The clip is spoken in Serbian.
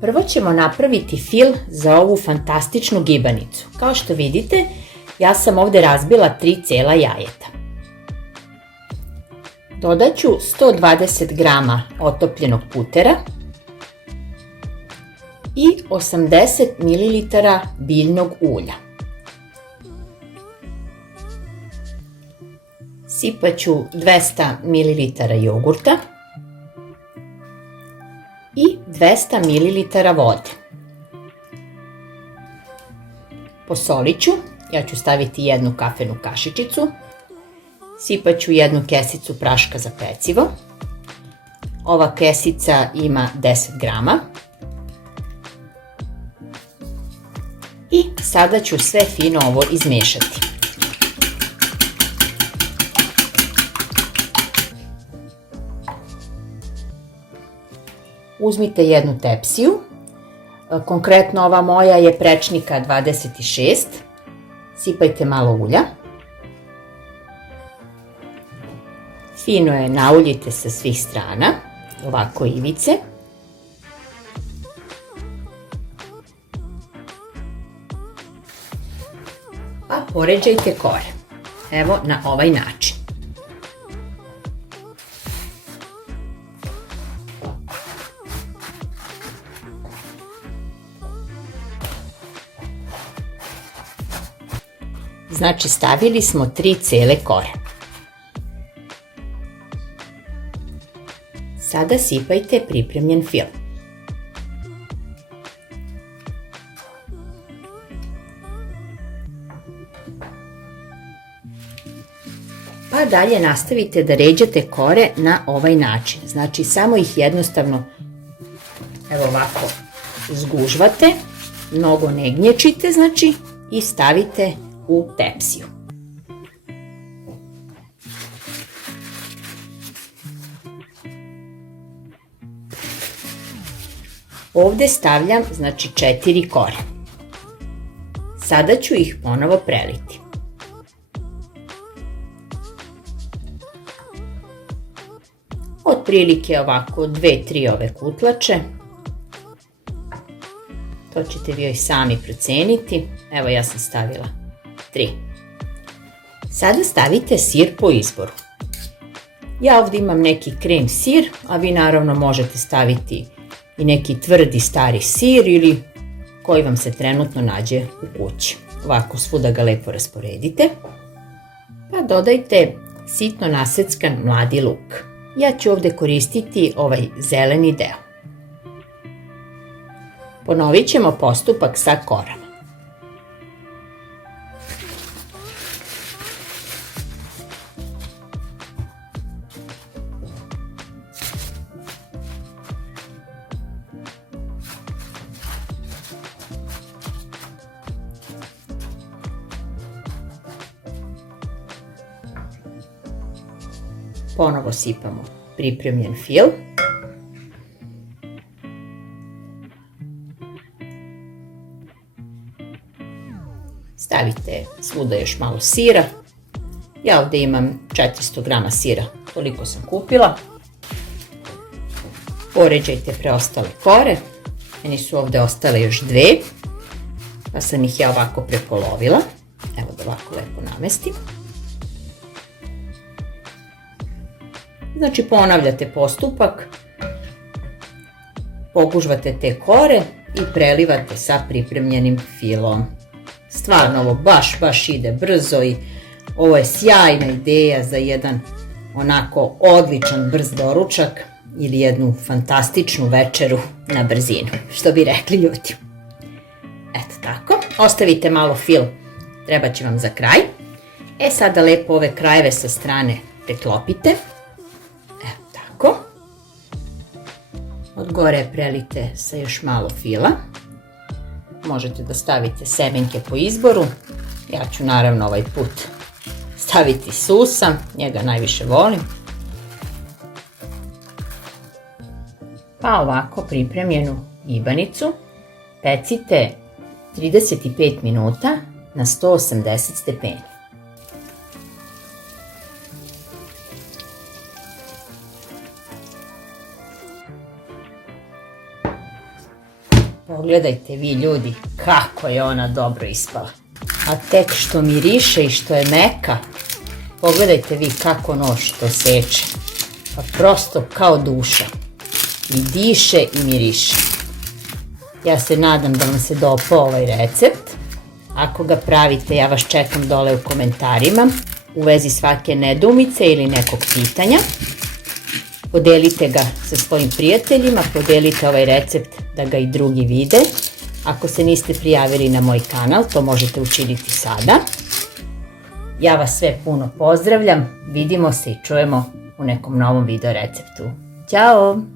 Prvo ćemo napraviti fil za ovu fantastičnu gibanicu. Kao što vidite, ja sam ovde razbila 3 cela jajeta. Dodat ću 120 g otopljenog putera i 80 ml biljnog ulja. Sipat ću 200 ml jogurta i 200 ml vode. Posolit ću, ja ću staviti 1 kafenu kašičicu, sipat ću 1 kesicu praška za pecivo, ova kesica ima 10 g. I sada ću sve fino ovo izmešati. Uzmite jednu tepsiju, konkretno ova moja je prečnika 26, sipajte malo ulja, fino je nauljite sa svih strana, ovako ivice, pa poređajte kore, evo na ovaj način. Znači stavili smo 3 cele kore. Sada sipajte pripremljen fil. Pa dalje nastavite da ređate kore na ovaj način. Znači samo ih jednostavno, evo ovako, zgužvate, mnogo ne gnječite, znači, i stavite u tepsiju. Ovde stavljam, znači, 4 kore. Sada ću ih ponovo preliti. Otprilike ovako 2-3 ove kutlače. To ćete vi joj sami proceniti. Evo ja sam stavila 3. Sada stavite sir po izboru. Ja ovdje imam neki krem sir, a vi naravno možete staviti i neki tvrdi stari sir ili koji vam se trenutno nađe u kući. Ovako svuda ga lepo rasporedite. Pa dodajte sitno naseckan mladi luk. Ja ću ovdje koristiti ovaj zeleni deo. Ponovit ćemo postupak sa korama. Ponovo sipamo pripremljen fil. Stavite svuda još malo sira. Ja ovdje imam 400 g sira, toliko sam kupila. Poređajte preostale kore. Meni su ovdje ostale još 2, pa sam ih ja ovako prepolovila. Evo da ovako lepo namestim. Znači ponavljate postupak, pogužvate te kore i prelivate sa pripremljenim filom. Stvarno ovo baš ide brzo i ovo je sjajna ideja za jedan onako odličan brz doručak ili jednu fantastičnu večeru na brzinu, što bi rekli ljudi. Eto tako, ostavite malo fil, treba će vam za kraj. Sada lepo ove krajeve sa strane preklopite. Od gore prelite sa još malo fila. Možete da stavite semenke po izboru. Ja ću naravno ovaj put staviti susam, njega najviše volim. Pa ovako pripremljenu gibanicu pecite 35 minuta na 180 stepeni. Pogledajte vi ljudi kako je ona dobro ispala. A tek što miriše i što je meka, pogledajte vi kako nož to seče. Pa prosto kao duša. I diše i miriše. Ja se nadam da vam se dopao ovaj recept. Ako ga pravite, ja vas čekam dole u komentarima u vezi svake nedoumice ili nekog pitanja. Podelite ga sa svojim prijateljima, podelite ovaj recept da ga i drugi vide. Ako se niste prijavili na moj kanal, to možete učiniti sada. Ja vas sve puno pozdravljam, vidimo se i čujemo u nekom novom video receptu. Ćao!